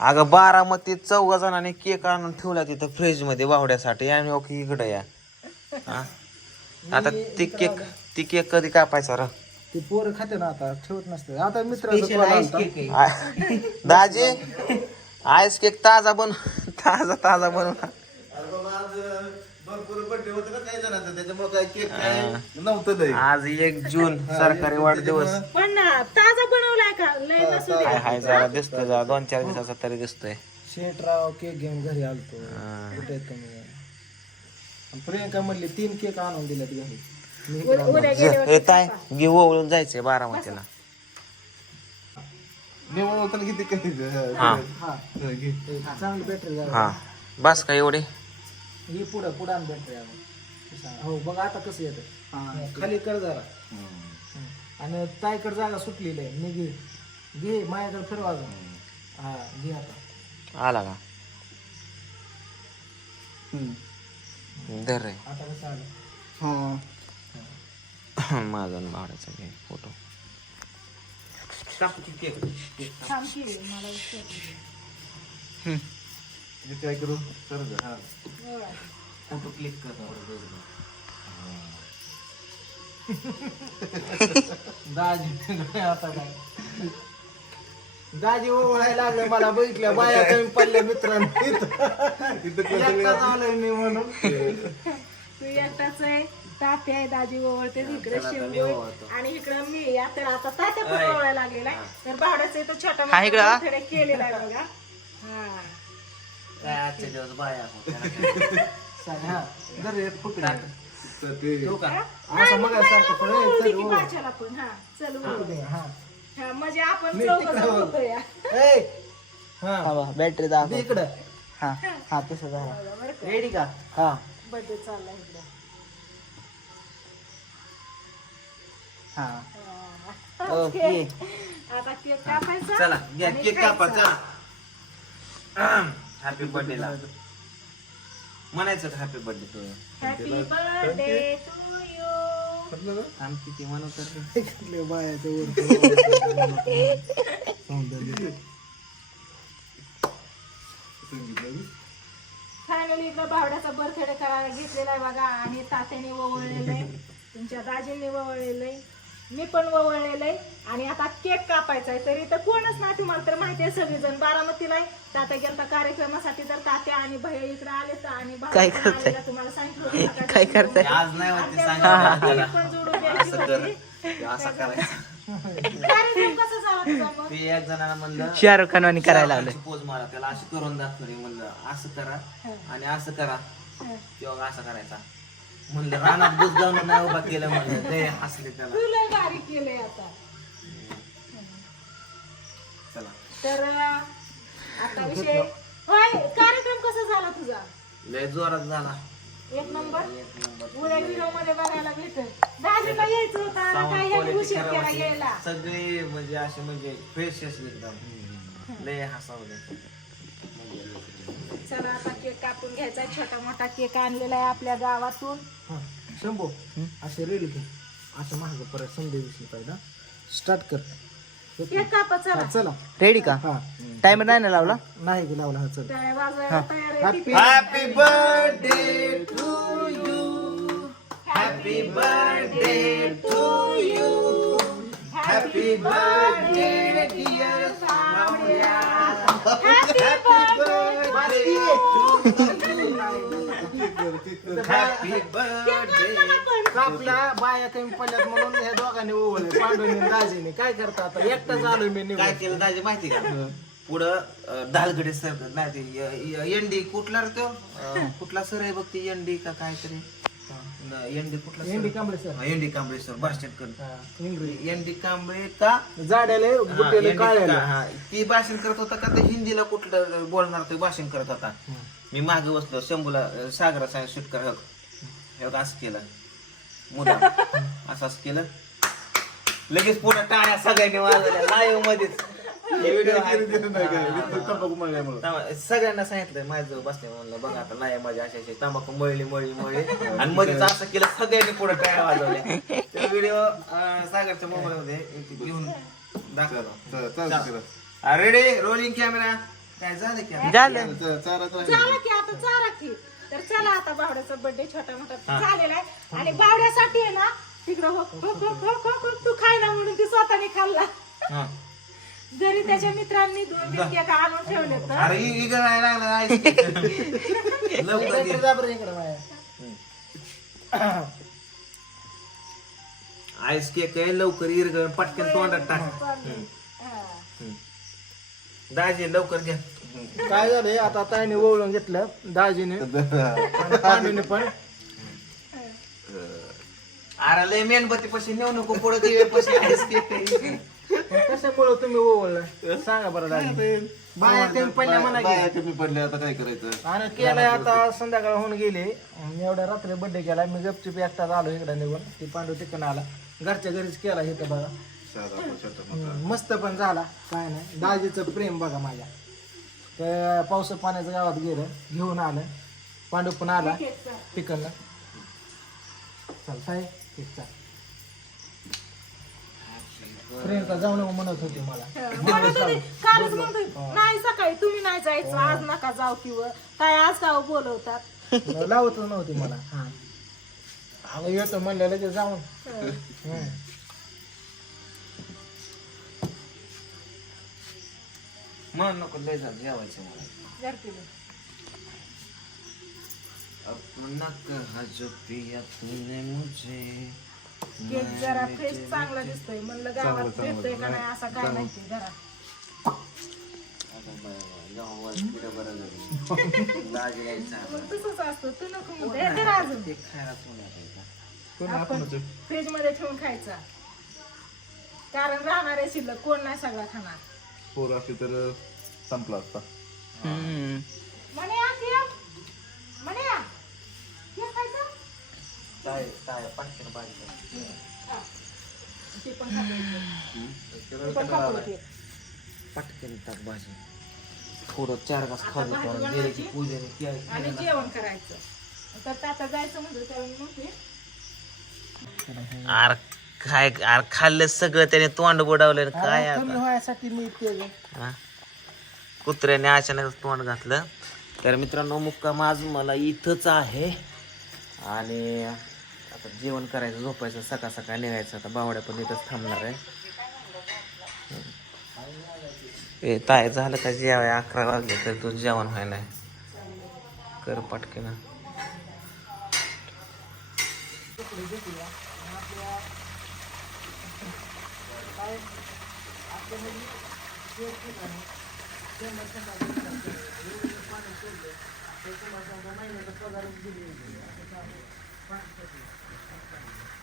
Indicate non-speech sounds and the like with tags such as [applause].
अगं बारामतीत चौघ जणांनी केक आणून ठेवला तिथं फ्रीजमध्ये वावड्यासाठी. आणि ओके इकडे या. हा? आता ती केक ती केक कधी कापायचा र? ते पोरं खाते ना आता ठेवत नसते. आता मित्राचा आलता. आ- दाजी आईस केक ताजा बन ताजा ताजा बनव. नव्हतं लय. आज एक जून सरकारी वाढदिवस. पण ना, ताजा बनवलाय का? लय नसू दे. हाय हाय जरा दिसतोय जरा दोन चार दिवसाचा तरी दिसतोय. शेटराव केक घेऊन घरी आलतो. कुठे आहेत तुम्ही? आणि प्रियंका म्हणली तीन केक आणून दिल्यात घरी. मी उ- उद्या गेल्यावर येत आहे घे ओवळून जायचंय बारामतीला. किती हा. हा ते चांगली बॅटरी हा. बस का एवढे? ही पुढं पुढं बॅटरी हो बघ आता कसं येतं. खाली कर जरा. हं. आणि ताईकडे जागा सुटलेली आहे. मी घे घे माझ्याकडे फिरवा अजून. हा घे आता. आला का? धर रे. आता कसं आलं माझा आणि भावड्याचा घे फोटो. थांब की, मला विचार. काय करू? कर ग, हा. फोटो क्लिक कर. दाजी आता काय? दाजी ओळायला लागले मला बघितल्या बाया कमी पडल्या मित्रांनी. एकटाच आलोय मी म्हणून. तू एकटाच आहे तात्या आहे दाजी ओवळते इकडे शिव आणि इकडं मी आहे. आता आता तात्या पण ओवळायला लागलेला आहे. तर भावड्याचं इथं छोटा हा, इकडं हा. केलेला आहे बघा. हा. आजचे दिवस बाया हा जर एक ते असं मग सारखं चल, ओ. पाच्याला पण. हा चल ओवळू. हा. हा, म्हणजे आपण चौघं जण होतो या ए! हा. बॅटरी दे इकडं. हा हा. तसं झालं. बरं का? रेडी का? हा. बर्थडे इकडं. हा. ओके. आता केक कापायचा चला घ्या आणि केक कापा खायचा. चला हॅपी बर्थडे ला. म्हणायचं हॅपी बर्थडे तू हॅपी बर्थडे टू कुठल्या बायाच्या वर सौंदर्य. फायनली इकडं भावड्याचा बर्थडे करायला घेतलेला आहे बघा. आणि तात्याने ओवळलेलं आहे. तुमच्या दाजींनी ओवळलेलं आहे. मी पण ओवळलेलं आहे. आणि आता केक कापायचा आहे. तरी तर कोणच नाही तुम्हाला तर माहिती आहे सगळेजण बारामतीला आहे. तात्या गेलता कार्यक्रमासाठी तर तात्या आणि भैया इकडे आले तर आणि काय करताय? तुम्हाला सांगितलं होतं. काय करताय? आज नाही होती त्यामुळे पण जोडून द्यायची असं कर. होती. असं करायचं कार्यक्रम कसा झाला तुझा मग? ते एक जणांना म्हणलं शाहरुख खान करायला लागले. पोज मारा त्याला असं करून दाखव रे म्हणलं असं करा आणि असं करा. किंवा असं करायचा. म्हणलं रानात बुज जाऊन नाही उभा केलं म्हणलं ते हसले त्याला. तू लय भारी केलंय आता. चला. तर आता विषय होय कार्यक्रम कसा झाला तुझा? लय जोरात झाला. एक नंबर? एक नंबर. उद्या व्हिडिओमध्ये बघायला भेटेल. दाजीला यायचं होतं Sound काय उशीर केला. यायला. सगळे म्हणजे असे म्हणजे फ्रेशच एकदम. लय हसावले चला आता केक कापून घ्यायचा छोटा मोठा केक आणलेला आहे आपल्या गावातून. हा शंभो असे रेडी घे असं महाग परत संधी दिसली पाहिजे स्टार्ट कर. केक कापा चला. हा, चला. रेडी का? हा. टाइमर नाही ना लावला? नाही गे लावला हा चल. टाळ्या वाजवायला तयार आहे ती. Happy birthday to you happy birthday to you happy birthday dear happy birthday आपल्या बाया कमी पडल्यात म्हणून ह्या दोघांनी ओवळले पांडुनी दाजीने काय करता आता एकटाच आलोय मी निघून काय केलं दाजी माहिती का? पुढं दालगडे सर नाही ते एनडी कुठला रे तो अं, कुठला सर आहे बघ ते एनडी का काहीतरी एनडी कुठला ND Kamble sir ND Kamble sir भाषण एनडी कांबळे का? जाड्याले गुट्याले ND काळ्याले. का- हा. ती भाषण करत होता का? ते हिंदीला कुठलं बोलणार ते भाषण करत होता. मी मागे बसलो शंभूला सागरा साहेब शूट कर हे बघ असं केलं. मुदा [laughs] असं असं केलं. लगेच पुन्हा टाळ्या सगळ्यांनी वाजवल्या लाईव्ह मध्येच. व्हिडिओ सगळ्यांना सांगितलं माझं बसले म्हणलं बघा आता नाही माझ्या अशा अशा तंबाखू मळली मळली मळली. [laughs] आणि मध्येच असं केलं सगळ्यांनी पुढे टाळ्या वाजवल्या. [laughs] ते व्हिडिओ सागरच्या मोबाईल मध्ये घेऊन दाखवला रेडी रोलिंग कॅमेरा काय झालं की आता? झालं. की आता चारा की. तर चला आता बावड्याचा बर्थडे छोटा मोठा झालेला आहे. आणि बावड्यासाठी आहे ना तिकडं हो हो हो तू खायला म्हणून ती स्वतःने खाल्ला. हा. जरी त्याच्या मित्रांनी दोन तीन केक आणून ठेवले तर? अरे इ- इगं नाही लागलं आईस लवकर. इकडे इकडे आईस केक आहे लवकर इरगळ पटकन तोंडात टाक. हा. दाजी लवकर घ्या. काय झालंय आता ताईने ओवळून घेतलं दाजीने आणि पांडूने पण. अरे लय मेणबत्ती पशी नेऊ नको पुढे दिवे पशी आईस केक आहे. कशामुळे तुम्ही ओवळलं? सांगा बरं दाजी. बाया कमी पडल्या म्हणा की. बाया कमी पडल्या आता काय करायचं? आणि केलाय आता संध्याकाळ होऊन गेले. मी एवढ्या रात्री बर्थडे केला मी गपचूप एकटाच आलो इकडे निघून. ती पांडू तिकडून आला. घरच्या घरीच केला इथं बघा. साधा आपला छोटा मोठा. हम्म, मस्त पण झाला. काय नाही. दाजीचं प्रेम बघा माझ्या. तर पावस पाण्याचं गावात गेलं घेऊन आलं. पांडू पण आला तिकडनं. चाल प्रियंका जाऊ नको म्हणत होती मला. म्हणत होते, कालच म्हणतोय नाही सकाळी तुम्ही नाही जायचं आज नका जाऊ किंवा. काय आज का बोलवतात. लावतच नव्हती मला. हा. अगं येतो म्हणलं लगेच जाऊन. हम्म. म्हण नको लय झालं जेवायचं मला. अपना कहा जो पिया तूने मुझे। केक जरा फ्रेश चांगला दिसतोय. म्हणलं गावात भेटतोय का नाही असा काय माहिती जरा. [laughs] मग तसंच असतं. तू नको म्हणते हे जरा अजून. आहे? आपण फ्रीजमध्ये ठेवून खायचा. कारण राहणारे शिल्लक. कोण नाही सगळा खाणार. पोर असते तर संपला असता म्हणे या केक खायचा काय. ते पण. पटकन टाक भाजी. थोडं चार घास खाऊ आता भाजी आणि जेवण करायचं. तर ताता जायचं म्हणते आर काय आर खाल्लं सगळं त्याने तोंड बुडावलं काय कमी आता? व्हायसाठी मी ते हा? कुत्र्याने अचानक तोंड घातलं. तर मित्रांनो मुक्काम आज मला इथंच आहे. आणि आता जेवण करायचं झोपायचं सकाळ सकाळ निघायचं. आता बावड्या पण इथंच थांबणार आहे. ए ताय झालं का जेवाय? अकरा वाजले तर तो जेवण व्हायला कर पटकन. front foot.